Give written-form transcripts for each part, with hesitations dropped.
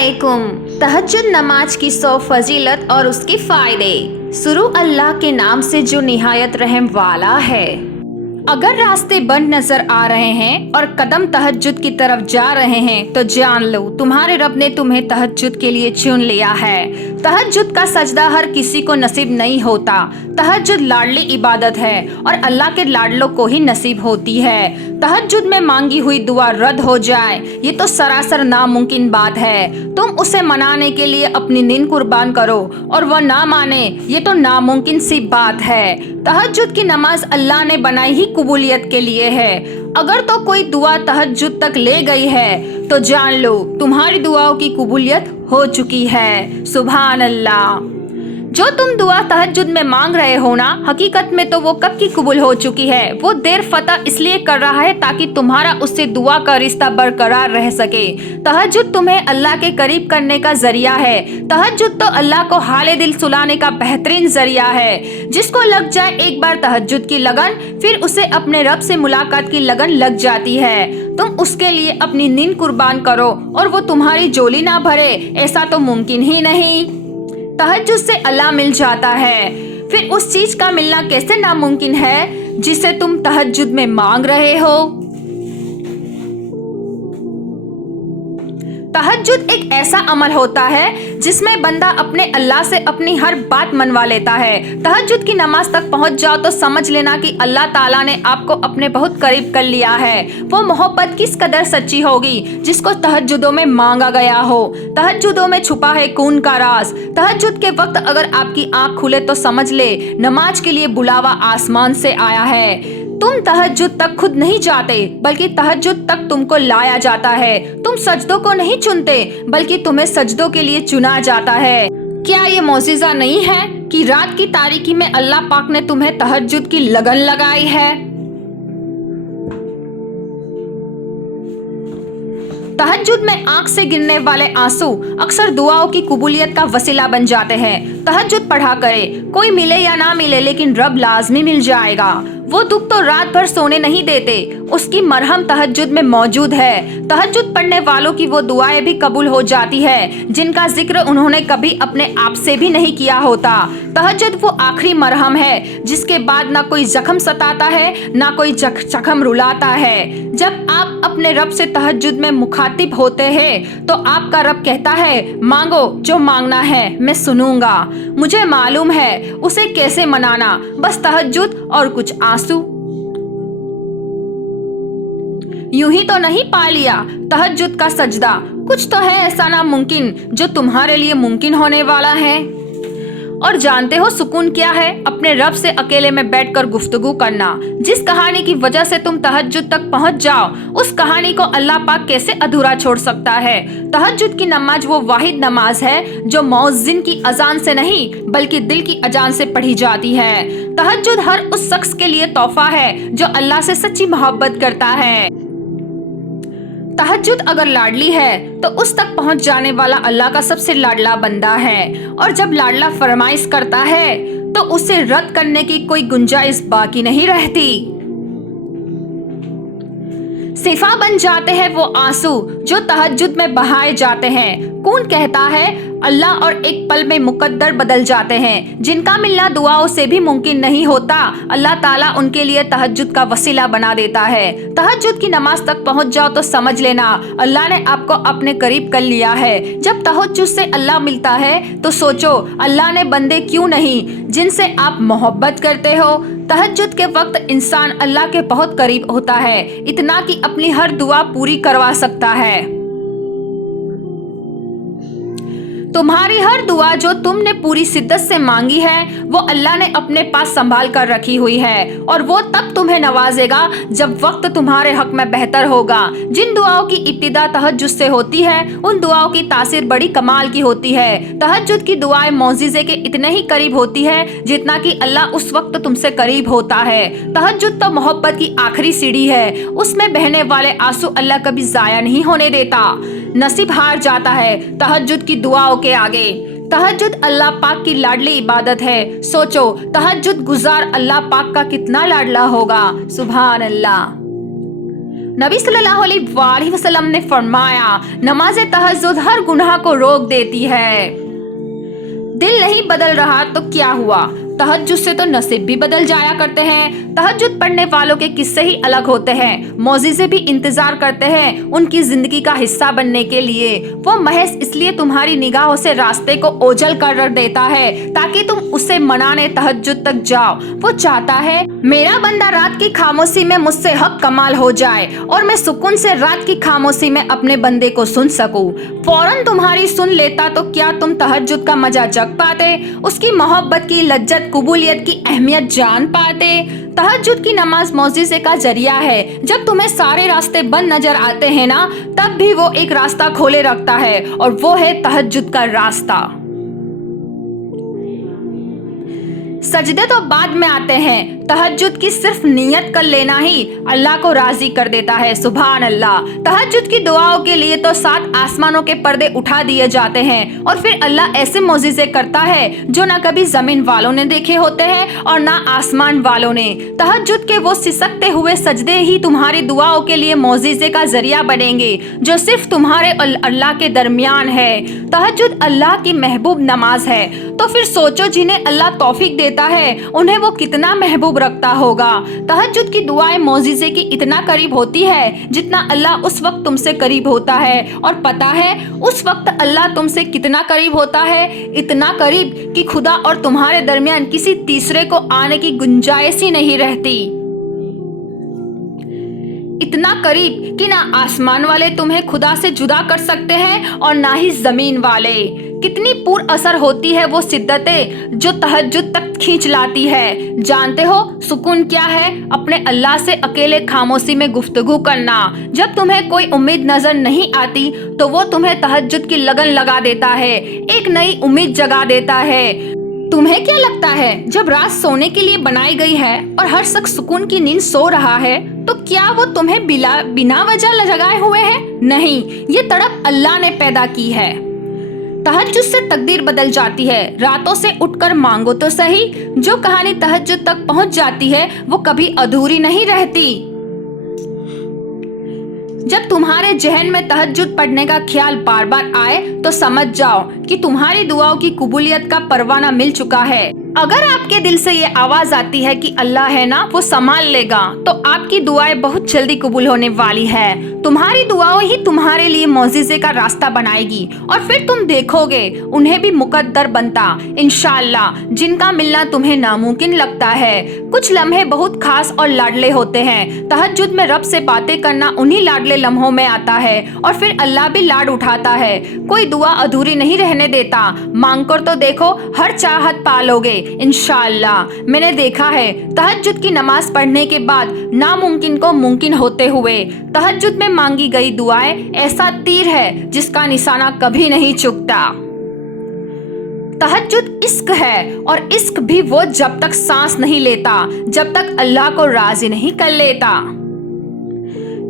अस्सलामुअलैकुम। तहज्जुद नमाज की 100 फजीलत और उसके फायदे। शुरू अल्लाह के नाम से जो निहायत रहम वाला है। अगर रास्ते बंद नजर आ रहे हैं और कदम तहज्जुद की तरफ जा रहे हैं तो जान लो तुम्हारे रब ने तुम्हें तहज्जुद के लिए चुन लिया है। तहज्जुद का सजदा हर किसी को नसीब नहीं होता। तहज्जुद लाडली इबादत है और अल्लाह के लाडलों को ही नसीब होती है। तहज्जुद में मांगी हुई दुआ रद्द हो जाए ये तो सरासर नामुमकिन बात है। तुम उसे मनाने के लिए अपनी नींद कुर्बान करो और वह ना माने ये तो नामुमकिन सी बात है। तहज्जुद की नमाज अल्लाह ने बनाई ही कबूलियत के लिए है। अगर तो कोई दुआ तहज्जुद तक ले गई है तो जान लो तुम्हारी दुआओं की कबूलियत हो चुकी है। सुभान अल्लाह। जो तुम दुआ तहज्जुद में मांग रहे हो ना, हकीकत में तो वो कब की कबूल हो चुकी है। वो देर फता इसलिए कर रहा है ताकि तुम्हारा उससे दुआ का रिश्ता बरकरार रह सके। तहज्जुद तुम्हें अल्लाह के करीब करने का जरिया है। तहज्जुद तो अल्लाह को हाले दिल सुलाने का बेहतरीन जरिया है। जिसको लग जाए एक बार तहज्जुद की लगन, फिर उसे अपने रब से मुलाकात की लगन लग जाती है। तुम उसके लिए अपनी नींद कुर्बान करो और वो तुम्हारी झोली ना भरे, ऐसा तो मुमकिन ही नहीं। तहज्जुद से अल्लाह मिल जाता है, फिर उस चीज का मिलना कैसे नामुमकिन है जिसे तुम तहज्जुद में मांग रहे हो। तहज्जुद एक ऐसा अमल होता है जिसमें बंदा अपने अल्लाह से अपनी हर बात मनवा लेता है। तहज्जुद की नमाज तक पहुंच जाओ तो समझ लेना कि अल्लाह ताला ने आपको अपने बहुत करीब कर लिया है। वो मोहब्बत किस कदर सच्ची होगी जिसको तहज्जुदों में मांगा गया हो। तहज्जुदों में छुपा है खून का राज। तहज्जुद के वक्त अगर आपकी आंख खुले तो समझ ले नमाज के लिए बुलावा आसमान से आया है। तुम तहज्जुद तक खुद नहीं जाते बल्कि तहज्जुद तक तुमको लाया जाता है। तुम सजदों को नहीं चुनते बल्कि तुम्हें सजदों के लिए चुना जाता है। क्या ये मौजिज़ा नहीं है कि रात की तारीकी में अल्लाह पाक ने तुम्हें तहज्जुद की लगन लगाई है। तहज्जुद में आंख से गिरने वाले आंसू अक्सर दुआओं की कबूलियत का वसीला बन जाते हैं। तहज्जुद पढ़ा करे, कोई मिले या ना मिले लेकिन रब लाजमी मिल जाएगा। वो दुख तो रात भर सोने नहीं देते, उसकी मरहम तहज्जुद में मौजूद है। तहज्जुद पढ़ने वालों की वो दुआएं भी कबूल हो जाती है जिनका जिक्र उन्होंने कभी अपने आप से भी नहीं किया होता। तहज्जुद वो आखिरी मरहम है जिसके बाद ना कोई जख्म सताता है ना कोई जख्म रुलाता है। जब आप अपने रब से तहज्जुद में मुखातिब होते हैं तो आपका रब कहता है मांगो जो मांगना है मैं सुनूंगा। मुझे मालूम है उसे कैसे मनाना, बस तहज्जुद और कुछ आंसू। यूं ही तो नहीं पा लिया तहज्जुद का सजदा। कुछ तो है ऐसा नामुमकिन जो तुम्हारे लिए मुमकिन होने वाला है। और जानते हो सुकून क्या है? अपने रब से अकेले में बैठकर गुफ्तगू करना। जिस कहानी की वजह से तुम तहज्जुद तक पहुंच जाओ उस कहानी को अल्लाह पाक कैसे अधूरा छोड़ सकता है। तहज्जुद की नमाज वो वाहिद नमाज है जो मुअज्जिन की अजान से नहीं बल्कि दिल की अजान से पढ़ी जाती है। तहज्जुद हर उस शख्स के लिए तोहफा है जो अल्लाह से सच्ची मोहब्बत करता है। तहज्जुद अगर लाडली है तो उस तक पहुंच जाने वाला अल्लाह का सबसे लाडला बंदा है। और जब लाडला फरमाइश करता है तो उसे रद्द करने की कोई गुंजाइश बाकी नहीं रहती। सिफा बन जाते हैं वो आंसू जो तहज्जुद में बहाए जाते हैं। कौन कहता है अल्लाह और एक पल में मुकद्दर बदल जाते हैं। जिनका मिलना दुआओं से भी मुमकिन नहीं होता अल्लाह ताला उनके लिए तहज्जुद का वसीला बना देता है। तहज्जुद की नमाज तक पहुंच जाओ तो समझ लेना अल्लाह ने आपको अपने करीब कर लिया है। जब तहज्जुद से अल्लाह मिलता है तो सोचो अल्लाह ने बंदे क्यों नहीं जिनसे आप मोहब्बत करते हो। तहज्जुद के वक्त इंसान अल्लाह के बहुत करीब होता है, इतना कि अपनी हर दुआ पूरी करवा सकता है। तुम्हारी हर दुआ जो तुमने पूरी शिद्दत से मांगी है वो अल्लाह ने अपने पास संभाल कर रखी हुई है और वो तब तुम्हें नवाजेगा जब वक्त तुम्हारे हक में बेहतर होगा। जिन दुआओं की इब्तिदा तहज्जुद से होती है उन दुआओं की तासीर बड़ी कमाल की होती है। तहज्जुद की दुआएं मौजिज़े के इतने ही करीब होती है जितना कि अल्लाह उस वक्त तुमसे करीब होता है। तहज्जुद तो मोहब्बत की आखिरी सीढ़ी है, उसमें बहने वाले आंसू अल्लाह कभी जाया नहीं होने देता। नसीब हार जाता है तहज्जुद की दुआओं के आगे। तहज्जुद अल्लाह पाक की लाडली इबादत है। सोचो तहज्जुद गुजार अल्लाह पाक का कितना लाडला होगा। सुभान अल्लाह। नबी सल्लल्लाहु अलैहि वसल्लम ने फरमाया, नमाज तहज्जुद हर गुनाह को रोक देती है। दिल नहीं बदल रहा तो क्या हुआ, तहज्जुद से तो नसीब भी बदल जाया करते हैं। तहज्जुद पढ़ने वालों के किस्से ही अलग होते हैं। मौजिज़े भी इंतजार करते हैं उनकी जिंदगी का हिस्सा बनने के लिए। वो महज इसलिए तुम्हारी निगाहों से रास्ते को ओझल कर रख देता है ताकि तुम उसे मनाने तहज्जुद तक जाओ। वो चाहता है मेरा बंदा रात की खामोशी में मुझसे हक कमाल हो जाए और मैं सुकून से रात की खामोशी में अपने बंदे को सुन सकूं। फौरन तुम्हारी सुन लेता तो क्या तुम तहज्जुद का मजा जग पाते, उसकी मोहब्बत की लज्जत कबूलियत की अहमियत जान पाते। तहज्जुद की नमाज मौजिज़े का जरिया है। जब तुम्हें सारे रास्ते बंद नजर आते हैं ना, तब भी वो एक रास्ता खोले रखता है और वो है तहज्जुद का रास्ता। सजदे तो बाद में आते हैं, तहज्जुद की सिर्फ नियत कर लेना ही अल्लाह को राजी कर देता है। सुभान अल्लाह। तहज्जुद की दुआओं के लिए तो 7 आसमानों के पर्दे उठा दिए जाते हैं और फिर अल्लाह ऐसे मौजिज़े करता है जो ना कभी जमीन वालों ने देखे होते हैं और ना आसमान वालों ने। तहज्जुद के वो सिसकते हुए सजदे ही तुम्हारी दुआओं के लिए मौजिज़े का जरिया बनेंगे जो सिर्फ तुम्हारे अल्लाह के दरमियान है। तहज्जुद अल्लाह की महबूब नमाज है, तो फिर सोचो जिन्हें अल्लाह तौफीक देता है उन्हें वो कितना महबूब रखता होगा। तहज्जुद की दुआएं मौजिज़े की इतना करीब होती है जितना अल्लाह उस वक्त तुमसे करीब होता है। और पता है उस वक्त अल्लाह तुमसे कितना करीब होता है, इतना करीब कि खुदा और तुम्हारे दरमियान किसी तीसरे को आने की गुंजाइश ही नहीं रहती। इतना करीब कि ना आसमान वाले तुम्हें खुदा से जुदा कर सकते हैं और ना ही जमीन वाले। कितनी पुर असर होती है वो शिद्दतें जो तहज्जुद तक खींच लाती है। जानते हो सुकून क्या है? अपने अल्लाह से अकेले खामोशी में गुफ्तगू करना। जब तुम्हें कोई उम्मीद नजर नहीं आती तो वो तुम्हें तहज्जुद की लगन लगा देता है, एक नई उम्मीद जगा देता है। तुम्हें क्या लगता है जब रात सोने के लिए बनाई गई है और हर शख्स सुकून की नींद सो रहा है तो क्या वो तुम्हें बिना वजह जगाए हुए है? नहीं, ये तड़प अल्लाह ने पैदा की है। तहज्जुद से तकदीर बदल जाती है। रातों से उठकर मांगो तो सही, जो कहानी तहज्जुद तक पहुंच जाती है वो कभी अधूरी नहीं रहती। जब तुम्हारे जहन में तहज्जुद पढ़ने का ख्याल बार बार आए तो समझ जाओ कि तुम्हारी दुआओं की कबूलियत का परवाना मिल चुका है। अगर आपके दिल से ये आवाज आती है कि अल्लाह है ना, वो संभाल लेगा, तो आपकी दुआएं बहुत जल्दी कबूल होने वाली है। तुम्हारी दुआओं ही तुम्हारे लिए मौजिज़े का रास्ता बनाएगी और फिर तुम देखोगे उन्हें भी मुकद्दर बनता इंशाअल्लाह। जिनका मिलना तुम्हें नामुमकिन लगता है, कुछ लम्हे बहुत खास और लाडले होते हैं। तहज्जुद में रब से बातें करना उन्हीं लाडले लम्हों में आता है और फिर अल्लाह भी लाड उठाता है। कोई दुआ अधूरी नहीं रहने देता। मांग कर तो देखो, हर चाहत पालोगे इंशाअल्लाह। मैंने देखा है तहज्जुद की नमाज पढ़ने के बाद नामुमकिन को मुमकिन होते हुए। तहज्जुद में मांगी गई दुआएं ऐसा तीर है जिसका निशाना कभी नहीं चुकता। तहज्जुद इश्क है और इश्क भी वो जब तक सांस नहीं लेता, जब तक अल्लाह को राजी नहीं कर लेता।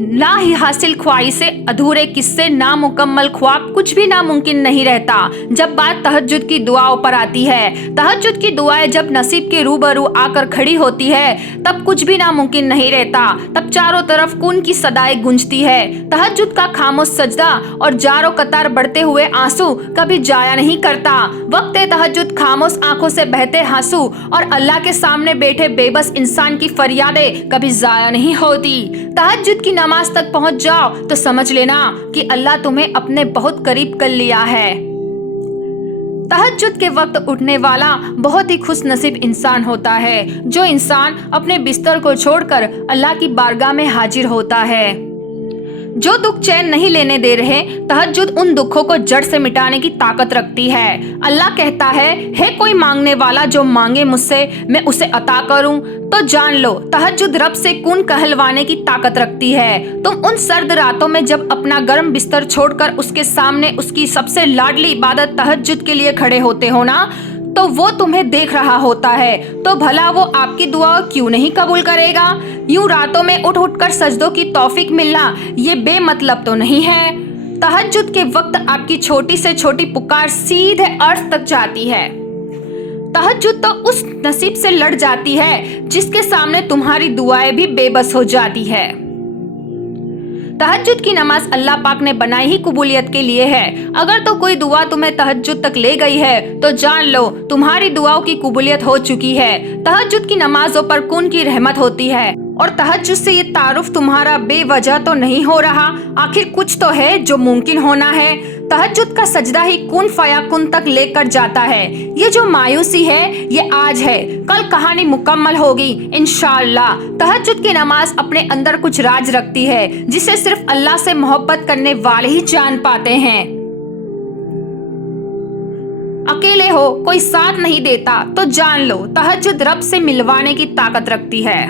ना ही हासिल ख्वाहिशें, अधूरे किस्से, नामुकम्मल ख्वाब, कुछ भी नामुमकिन नहीं रहता जब बात तहज्जुद की दुआओं पर आती है। तहज्जुद की दुआएं जब नसीब के रूबरू आकर खड़ी होती है तब कुछ भी नामुमकिन नहीं रहता। तब चारों तरफ कून की सदाएं गूंजती है। तहज्जुद का खामोश सजदा और जारो कतार बढ़ते हुए आंसू कभी जाया नहीं करता। वक्त तहज्जुद खामोश आंखों से बहते आंसू और अल्लाह के सामने बैठे बेबस इंसान की फरियादें कभी जाया नहीं होती। तहज्जुद की नमाज तक पहुंच जाओ तो समझ लेना कि अल्लाह तुम्हें अपने बहुत करीब कर लिया है। तहज्जुद के वक्त उठने वाला बहुत ही खुश नसीब इंसान होता है, जो इंसान अपने बिस्तर को छोड़कर अल्लाह की बारगाह में हाजिर होता है। जो दुख चैन नहीं लेने दे रहे, तहज्जुद उन दुखों को जड़ से मिटाने की ताकत रखती है। अल्लाह कहता है कोई मांगने वाला जो मांगे मुझसे मैं उसे अता करूं। तो जान लो तहज्जुद रब से कून कहलवाने की ताकत रखती है। तुम उन सर्द रातों में जब अपना गर्म बिस्तर छोड़कर उसके सामने उसकी सबसे लाडली इबादत तहज्जुद के लिए खड़े होते हो ना, तो वो तुम्हें देख रहा होता है, तो भला वो आपकी दुआ क्यों नहीं कबूल करेगा? यूं रातों में उठ उठकर सजदों की तौफीक मिलना ये बेमतलब तो नहीं है। तहज्जुद के वक्त आपकी छोटी से छोटी पुकार सीधे अर्श तक जाती है। तहज्जुद तो उस नसीब से लड़ जाती है जिसके सामने तुम्हारी दुआएं भी बेबस हो जाती है। तहज्जुद की नमाज अल्लाह पाक ने बनाई ही कबूलियत के लिए है। अगर तो कोई दुआ तुम्हें तहज्जुद तक ले गई है तो जान लो तुम्हारी दुआओं की कबूलियत हो चुकी है। तहज्जुद की नमाजों पर कौन की रहमत होती है और तहज्जुद से ये तारुफ तुम्हारा बेवजह तो नहीं हो रहा। आखिर कुछ तो है जो मुमकिन होना है। तहज्जुद का सजदा ही कुन फयाकुन तक लेकर जाता है। ये जो मायूसी है ये आज है, कल कहानी मुकम्मल होगी इंशाअल्लाह। तहज्जुद की नमाज अपने अंदर कुछ राज रखती है जिसे सिर्फ अल्लाह से मोहब्बत करने वाले ही जान पाते हैं। अकेले हो, कोई साथ नहीं देता तो जान लो तहज्जुद रब से मिलवाने की ताकत रखती है।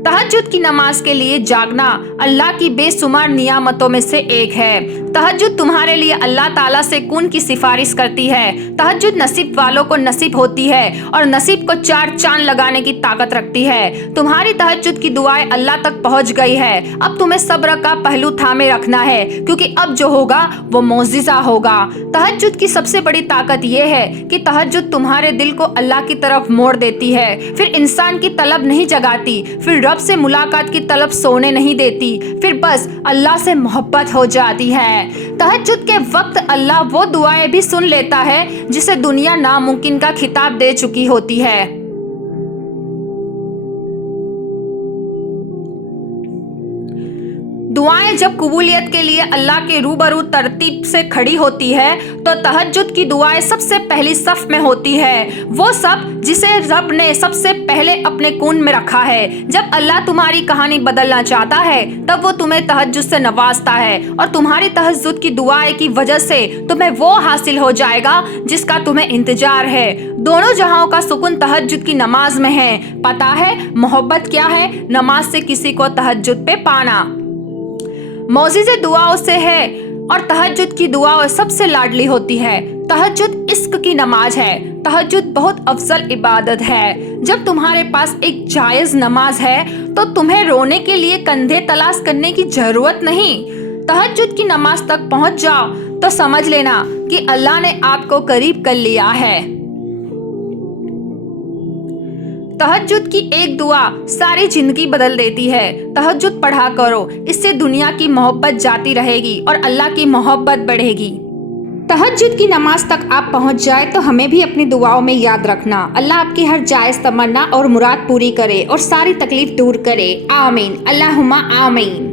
तहज्जुद की नमाज के लिए जागना अल्लाह की बेशुमार नियामतों में से एक है। तहज्जुद तुम्हारे लिए अल्लाह ताला से कौन की सिफारिश करती है। तहज्जुद नसीब वालों को नसीब होती है और नसीब को 4 चांद लगाने की ताकत रखती है। तुम्हारी तहज्जुद की दुआएं अल्लाह तक पहुंच गई है। अब तुम्हें सब्र का पहलू थामे रखना है क्योंकि अब जो होगा वो मौजिज़ा होगा। तहज्जुद की सबसे बड़ी ताकत ये है कि तहज्जुद तुम्हारे दिल को अल्लाह की तरफ मोड़ देती है। फिर इंसान की तलब नहीं जगाती, फिर रब से मुलाकात की तलब सोने नहीं देती, फिर बस अल्लाह से मोहब्बत हो जाती है। तहज्जुद के वक्त अल्लाह वो दुआएं भी सुन लेता है जिसे दुनिया नामुमकिन का खिताब दे चुकी होती है। दुआएं जब कबूलियत के लिए अल्लाह के रूबरू तरतीब से खड़ी होती है तो तहज्जुद की दुआएं सबसे पहली सफ में होती है। वो सब जिसे रब ने सबसे पहले अपने कून में रखा है। जब अल्लाह तुम्हारी कहानी बदलना चाहता है तब वो तुम्हें तहज्जुद से नवाजता है और तुम्हारी तहज्जुद की दुआएं की वजह से तुम्हें वो हासिल हो जाएगा जिसका तुम्हें इंतजार है। दोनों जहां का सुकून तहज्जुद की नमाज में है। पता है मोहब्बत क्या है? नमाज से किसी को तहज्जुद पे पाना मौजिज़े दुआओं से है और तहज्जुद की दुआओं सबसे लाडली होती है। तहज्जुद इश्क की नमाज है। तहज्जुद बहुत अफजल इबादत है। जब तुम्हारे पास एक जायज़ नमाज है तो तुम्हें रोने के लिए कंधे तलाश करने की जरूरत नहीं। तहज्जुद की नमाज तक पहुंच जाओ तो समझ लेना कि अल्लाह ने आपको करीब कर लिया है। तहज्जुद की एक दुआ सारी जिंदगी बदल देती है। तहज्जुद पढ़ा करो, इससे दुनिया की मोहब्बत जाती रहेगी और अल्लाह की मोहब्बत बढ़ेगी। तहज्जुद की नमाज तक आप पहुंच जाए तो हमें भी अपनी दुआओं में याद रखना। अल्लाह आपकी हर जायज़ तमन्ना और मुराद पूरी करे और सारी तकलीफ दूर करे। आमीन, अल्लाहुम्मा आमीन।